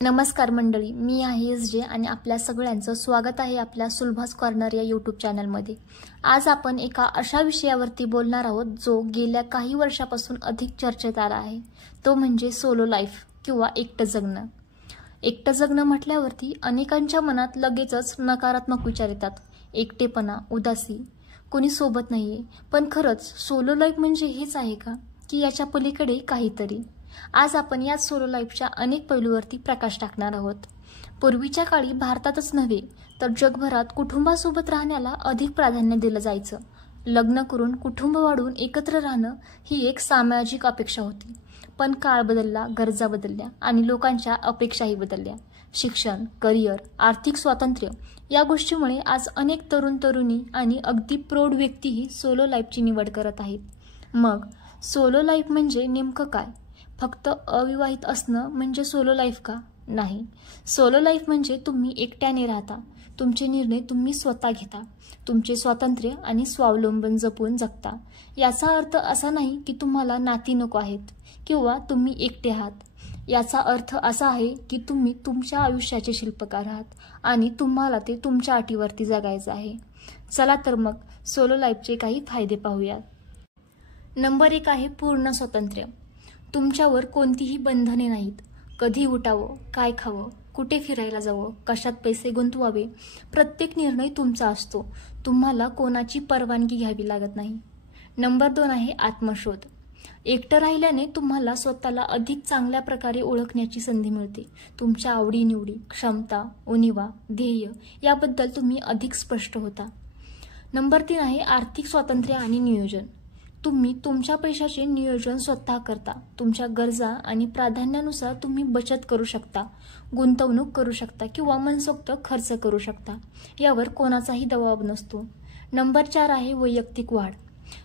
नमस्कार मंडळी, मी आहे एस.जे. आणि आपल्या सगळ्यांचं स्वागत आहे आपल्या सुलभास कॉर्नर या यूट्यूब चॅनलमध्ये. आज आपण एका अशा विषयावरती बोलणार आहोत जो गेल्या काही वर्षापासून अधिक चर्चेत आला आहे. तो म्हणजे सोलो लाईफ किंवा एकटं जगणं. एकटं जगणं म्हटल्यावरती अनेकांच्या मनात लगेचच नकारात्मक विचार येतात. एकटेपणा, उदासी, कोणी सोबत नाहीये. पण खरंच सोलो लाईफ म्हणजे हेच आहे का, की याच्या पलीकडे काहीतरी? आज आपण या सोलो लाईफच्या अनेक पैलूवरती प्रकाश टाकणार आहोत. पूर्वीच्या काळी भारतातच नव्हे तर जगभरात कुटुंबासोबत राहण्याला अधिक प्राधान्य दिलं जायचं. लग्न करून कुटुंब वाढवून एकत्र राहणं ही एक सामाजिक अपेक्षा होती. पण काळ बदलला, गरजा बदलल्या आणि लोकांच्या अपेक्षाही बदलल्या. शिक्षण, करिअर, आर्थिक स्वातंत्र्य या गोष्टीमुळे आज अनेक तरुण तरुणी आणि अगदी प्रौढ व्यक्तीही सोलो लाईफची निवड करत आहेत. मग सोलो लाईफ म्हणजे नेमकं काय? फक्त अविवाहित असणं म्हणजे सोलो लाईफ का? नाही. सोलो लाईफ म्हणजे तुम्ही एकट्याने राहता, तुमचे निर्णय तुम्ही स्वतः घेता, तुमचे स्वातंत्र्य आणि स्वावलंबन जपून जगता. याचा अर्थ असा नाही की तुम्हाला नाती नको आहेत किंवा तुम्ही एकटे आहात. याचा अर्थ असा आहे की तुम्ही तुमच्या आयुष्याचे शिल्पकार आहात आणि तुम्हाला ते तुमच्या अटीवरती जगायचं आहे. चला तर मग सोलो लाईफचे काही फायदे पाहूयात. नंबर 1 आहे पूर्ण स्वातंत्र्य. तुमच्यावर कोणतीही बंधने नाहीत. कधी उठावं, काय खावं, कुठे फिरायला जावं, कशात पैसे गुंतवावे, प्रत्येक निर्णय तुमचा असतो. तुम्हाला कोणाची परवानगी घ्यावी लागत नाही. नंबर 2 आहे आत्मशोध. एकटं राहिल्याने तुम्हाला स्वतःला अधिक चांगल्या प्रकारे ओळखण्याची संधी मिळते. तुमच्या आवडीनिवडी, क्षमता, उणिवा, ध्येय याबद्दल तुम्ही अधिक स्पष्ट होता. नंबर 3 आहे आर्थिक स्वातंत्र्य आणि नियोजन. तुम्ही तुमच्या पैशाचे नियोजन स्वतः करता. तुमच्या गरजा आणि प्राधान्यानुसार तुम्ही बचत करू शकता, गुंतवणूक करू शकता किंवा मनसोक्त खर्च करू शकता. यावर कोणाचाही दबाव नसतो. नंबर 4 आहे वैयक्तिक वाढ.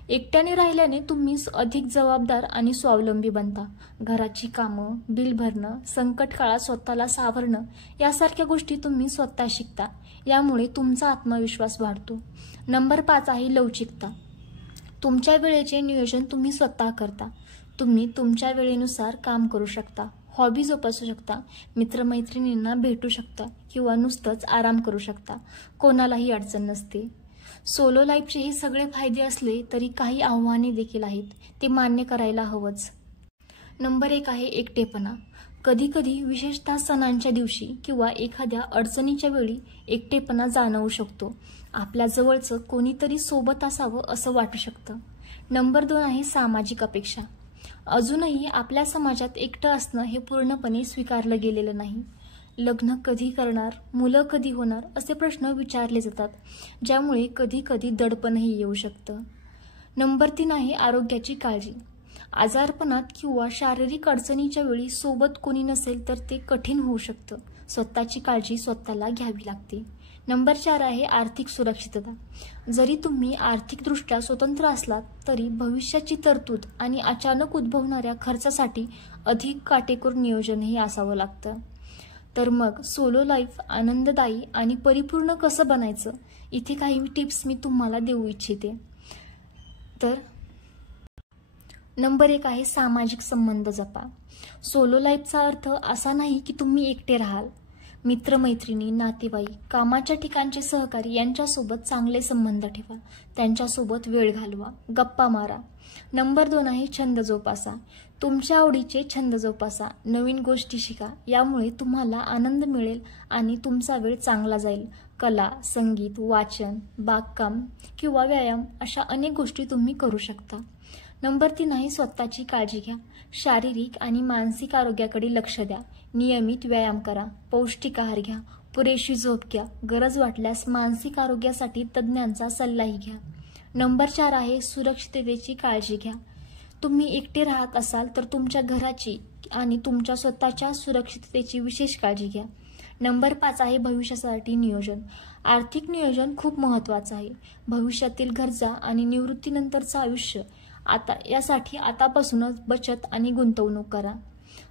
एकट्याने राहिल्याने तुम्ही अधिक जबाबदार आणि स्वावलंबी बनता. घराची कामं, बिल भरणं, संकट काळात स्वतःला सावरणं यासारख्या गोष्टी तुम्ही स्वतः शिकता. यामुळे तुमचा आत्मविश्वास वाढतो. नंबर 5 आहे लवचिकता. तुमच्या वेळेचे नियोजन तुम्ही स्वतः करता. तुम्ही तुमच्या वेळेनुसार काम करू शकता, हॉबी जोपासू शकता, मित्रमैत्रिणींना भेटू शकता किंवा नुसतंच आराम करू शकता. कोणालाही अडचण नसते. सोलो लाईफचे हे सगळे फायदे असले तरी काही आव्हाने देखील आहेत. ते मान्य करायला हवंच. नंबर 1 आहे एकटेपणा. कधी कधी विशेषतः सणांच्या दिवशी किंवा एखाद्या अडचणीच्या वेळी एकटेपणा जाणवू शकतो. आपल्या जवळचं कोणीतरी सोबत असावं असं वाटू शकतं. नंबर 2 आहे सामाजिक अपेक्षा. अजूनही आपल्या समाजात एकटं असणं हे पूर्णपणे स्वीकारलं गेलेलं नाही. लग्न कधी करणार, मुलं कधी होणार असे प्रश्न विचारले जातात, ज्यामुळे कधी कधी दडपणही येऊ शकतं. नंबर 3 आहे आरोग्याची काळजी. आजारपणात किंवा शारीरिक अडचणीच्या वेळी सोबत कोणी नसेल तर ते कठीण होऊ शकतं. स्वतःची काळजी स्वतःला घ्यावी लागते. नंबर 4 आहे आर्थिक सुरक्षितता. जरी तुम्ही आर्थिकदृष्ट्या स्वतंत्र असलात तरी भविष्याची तरतूद आणि अचानक उद्भवणाऱ्या खर्चासाठी अधिक काटेकोर नियोजनही असावं लागतं. तर मग सोलो लाईफ आनंददायी आणि परिपूर्ण कसं बनायचं, इथे काही टिप्स मी तुम्हाला देऊ इच्छिते. तर नंबर 1 आहे सामाजिक संबंध जपा. सोलो लाईफचा अर्थ असा नाही की तुम्ही एकटे राहाल. मित्रमैत्रिणी, नातेवाईक, कामाच्या ठिकाणचे सहकारी यांच्यासोबत चांगले संबंध ठेवा. त्यांच्यासोबत वेळ घालवा, गप्पा मारा. नंबर 2 आहे छंद जोपासा. तुमच्या आवडीचे छंद जोपासा, नवीन गोष्टी शिका. यामुळे तुम्हाला आनंद मिळेल आणि तुमचा वेळ चांगला जाईल. कला, संगीत, वाचन, बागकाम किंवा व्यायाम अशा अनेक गोष्टी तुम्ही करू शकता. नंबर 3 आहे स्वतःची काळजी घ्या. शारीरिक आणि मानसिक आरोग्याकडे लक्ष द्या. नियमित व्यायाम करा, पौष्टिक आहार घ्या, पुरेशी झोप घ्या. गरज वाटल्यास मानसिक आरोग्यासाठी तज्ज्ञांचा सल्लाही घ्या. नंबर 4 आहे सुरक्षिततेची काळजी घ्या. तुम्ही एकटे राहत असाल तर तुमच्या घराची आणि तुमच्या स्वतःच्या सुरक्षिततेची विशेष काळजी घ्या. नंबर 5 आहे भविष्यासाठी नियोजन. आर्थिक नियोजन खूप महत्त्वाचं आहे. भविष्यातील गरजा आणि निवृत्तीनंतरचं आयुष्य यासाठी आतापासूनच बचत आणि गुंतवणूक करा.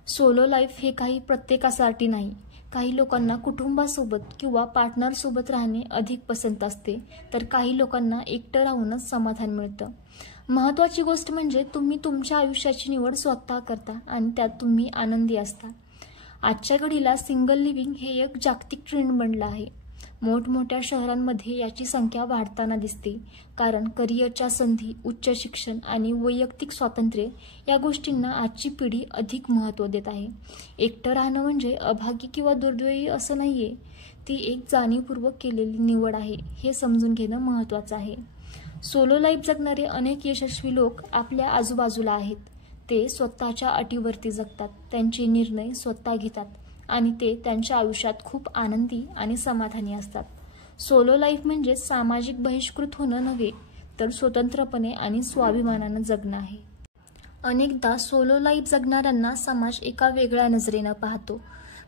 सोलो लाईफ हे काही प्रत्येकासाठी नाही. काही लोकांना कुटुंबासोबत किंवा पार्टनरसोबत राहणे अधिक पसंत असते, तर काही लोकांना एकटं राहूनच समाधान मिळतं. महत्त्वाची गोष्ट म्हणजे तुम्ही तुमच्या आयुष्याची निवड स्वतः करता आणि त्यात तुम्ही आनंदी असता. आजच्या घडीला सिंगल लिव्हिंग हे एक जागतिक ट्रेंड बनलं आहे. मोठमोठ्या शहरांमध्ये याची संख्या वाढताना दिसते, कारण करिअरच्या संधी, उच्च शिक्षण आणि वैयक्तिक स्वातंत्र्य या गोष्टींना आजची पिढी अधिक महत्त्व देत आहे. एकटं राहणं म्हणजे अभागी किंवा दुर्दैवी असं नाहीये, ती एक जाणीवपूर्वक केलेली निवड आहे हे समजून घेणं महत्त्वाचं आहे. सोलो लाईफ जगणारे अनेक यशस्वी लोक आपल्या आजूबाजूला आहेत. ते स्वतःच्या अटीवरती जगतात, त्यांचे निर्णय स्वतः घेतात आणि ते त्यांच्या आयुष्यात खूप आनंदी आणि समाधानी असतात. सोलो लाईफ म्हणजे सामाजिक बहिष्कृत होणं नव्हे, तर स्वतंत्रपणे आणि स्वाभिमानानं जगणं आहे. अनेकदा सोलो लाईफ जगणाऱ्यांना समाज एका वेगळ्या नजरेनं पाहतो,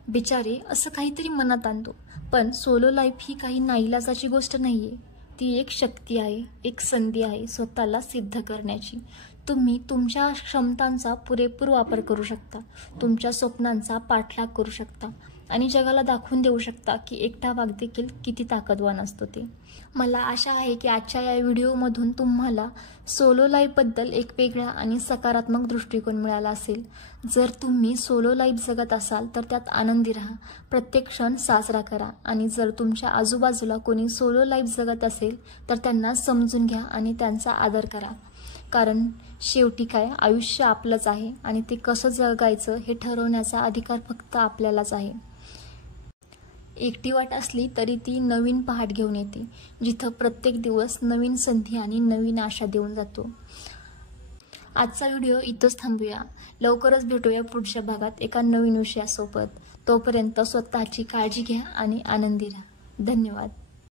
बिचारे असं काहीतरी मनात आणतो. पण सोलो लाईफ ही काही नाईलाजाची गोष्ट नाहीये, ती एक शक्ती आहे, एक संधी आहे स्वतःला सिद्ध करण्याची. तुम्ही तुमच्या क्षमतांचा पुरेपूर वापर करू शकता, तुमच्या स्वप्नांचा पाठलाग करू शकता आणि जगाला दाखवून देऊ शकता की एकटा वाघ देखील किती ताकदवान असतो ते. मला आशा आहे की आजच्या या व्हिडिओमधून तुम्हाला सोलो लाईफबद्दल एक वेगळा आणि सकारात्मक दृष्टिकोन मिळाला असेल. जर तुम्ही सोलो लाईफ जगत असाल तर त्यात आनंदी राहा, प्रत्येक क्षण साजरा करा आणि जर तुमच्या आजूबाजूला कोणी सोलो लाईफ जगत असेल तर त्यांना समजून घ्या आणि त्यांचा आदर करा. कारण शेवटी काय, आयुष्य आपलंच आहे आणि ते कसं जगायचं हे ठरवण्याचा अधिकार फक्त आपल्यालाच आहे. एकटी वाट असली तरी ती नवीन पहाट घेऊन येते, जिथं प्रत्येक दिवस नवीन संधी आणि नवीन आशा देऊन जातो. आजचा व्हिडिओ इथंच थांबूया. लवकरच भेटूया पुढच्या भागात एका नवीन विषयासोबत. तोपर्यंत स्वतःची काळजी घ्या आणि आनंदी राहा. धन्यवाद.